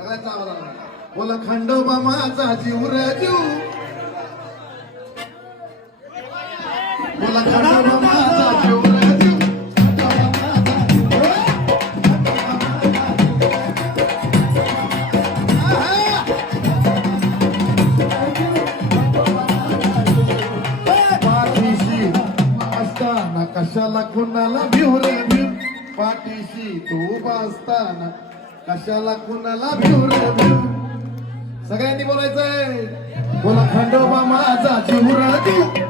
सगळ्यांचा आवाज आला बोला खंडोबा माझा जीव रे जीव बोला खंडोबा माझा जीव रे जीव कशाला कुणाला भिव रे भिव पाठीशी तू उभा असताना कशाला कुणाला भिव रे भिव सगळ्यांनी बोलायचंय बोला खंडोबा माझा जीव रे जीव